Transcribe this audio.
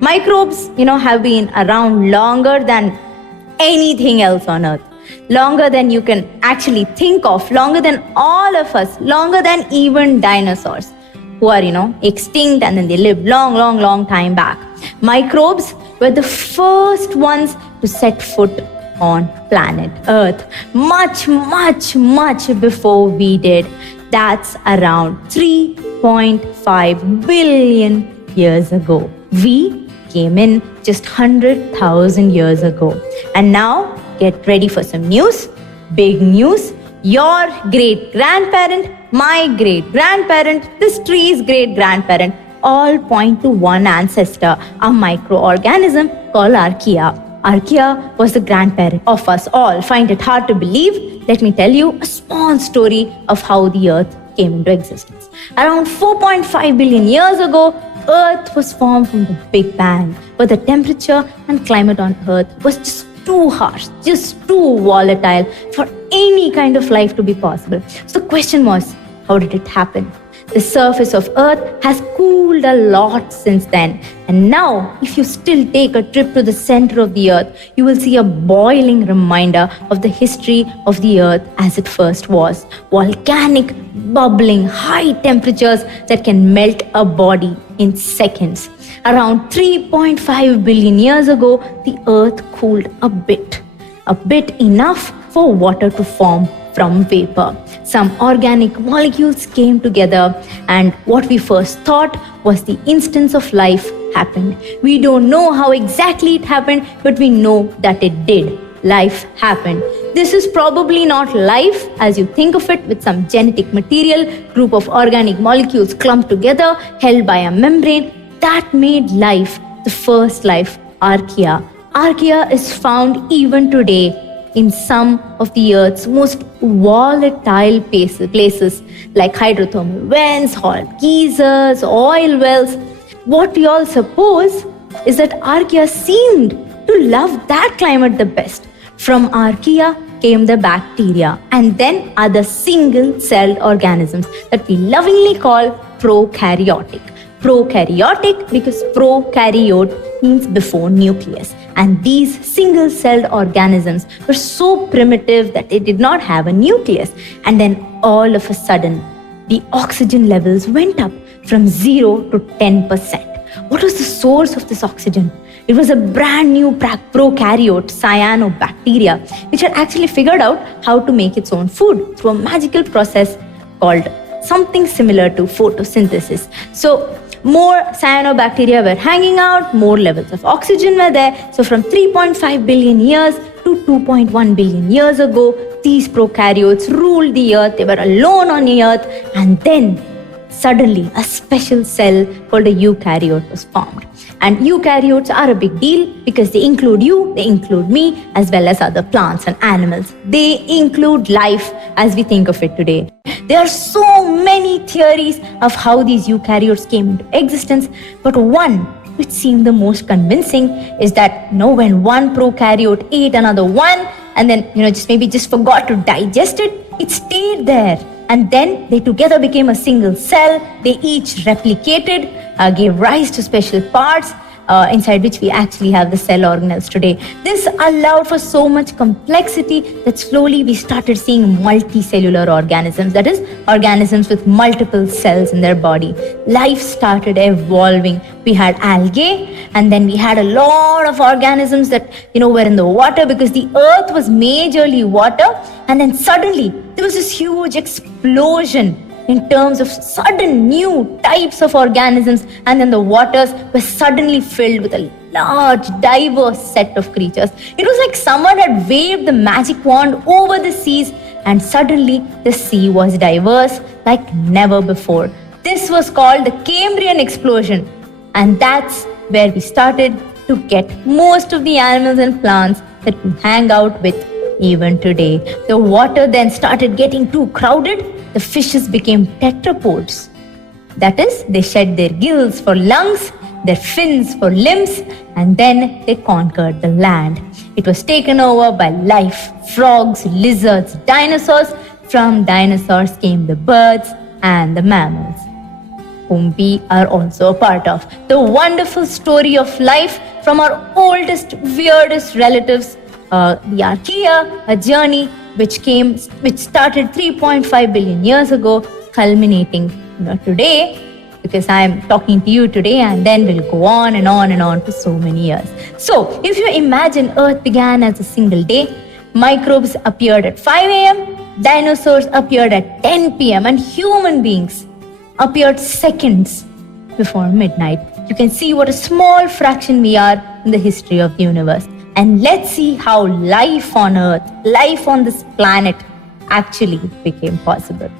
Microbes, have been around longer than anything else on earth. Longer than you can actually think of, longer than all of us, longer than even dinosaurs who are, extinct and then they lived long time back. Microbes were the first ones to set foot on planet Earth, much before we did. That's around 3.5 billion years ago. We came in just 100,000 years ago. And now, get ready for some news, big news. Your great-grandparent, my great-grandparent, this tree's great-grandparent, all point to one ancestor, a microorganism called Archaea. Archaea was the grandparent of us all. Find it hard to believe? Let me tell you a small story of how the Earth came into existence. Around 4.5 billion years ago, Earth was formed from the Big Bang, but the temperature and climate on Earth was just too harsh, just too volatile for any kind of life to be possible. So the question was, how did it happen? The surface of Earth has cooled a lot since then. And now, if you still take a trip to the center of the Earth, you will see a boiling reminder of the history of the Earth as it first was. Volcanic, bubbling, high temperatures that can melt a body in seconds. Around 3.5 billion years ago, the Earth cooled a bit enough for water to form from vapor. Some organic molecules came together, and what we first thought was the instance of life happened. We don't know how exactly it happened, but we know that it did. Life happened. This is probably not life as you think of it, with some genetic material, group of organic molecules clumped together, held by a membrane. That made life, the first life, Archaea. Archaea is found even today in some of the Earth's most volatile places like hydrothermal vents, hot geysers, oil wells. What we all suppose is that Archaea seemed to love that climate the best. From Archaea came the bacteria, and then other single-celled organisms that we lovingly call prokaryotic. Prokaryotic because prokaryote means before nucleus. And these single-celled organisms were so primitive that they did not have a nucleus. And then all of a sudden, the oxygen levels went up from 0 to 10%. What was the source of this oxygen? It was a brand new prokaryote, cyanobacteria, which had actually figured out how to make its own food through a magical process called something similar to photosynthesis. So more cyanobacteria were hanging out, more levels of oxygen were there. So from 3.5 billion years to 2.1 billion years ago, these prokaryotes ruled the Earth. They were alone on the Earth. And then suddenly a special cell called a eukaryote was formed. And eukaryotes are a big deal because they include you, they include me, as well as other plants and animals. They include life as we think of it today. There are so many theories of how these eukaryotes came into existence, but one which seemed the most convincing is that when one prokaryote ate another one and then just forgot to digest it, it stayed there. And then they together became a single cell. They each replicated, gave rise to special parts inside which we actually have the cell organelles today. This allowed for so much complexity that slowly we started seeing multicellular organisms, that is, organisms with multiple cells in their body. Life started evolving. We had algae, and then we had a lot of organisms that were in the water because the Earth was majorly water. And then suddenly there was this huge explosion in terms of sudden new types of organisms, and then the waters were suddenly filled with a large, diverse set of creatures. It was like someone had waved the magic wand over the seas, and suddenly the sea was diverse like never before. This was called the Cambrian explosion, and that's where we started to get most of the animals and plants that we hang out with even today. The water then started getting too crowded. The fishes became tetrapods. That is, they shed their gills for lungs, their fins for limbs, and then they conquered the land. It was taken over by life, frogs, lizards, dinosaurs. From dinosaurs came the birds and the mammals. whom we are also a part of. The wonderful story of life from our oldest, weirdest relatives, the Archaea, a journey which started 3.5 billion years ago, culminating today, because I am talking to you today, and then we'll go on and on and on for so many years. So, if you imagine Earth began as a single day, microbes appeared at 5 a.m., dinosaurs appeared at 10 p.m., and human beings appeared seconds before midnight. You can see what a small fraction we are in the history of the universe. And let's see how life on Earth, life on this planet, actually became possible.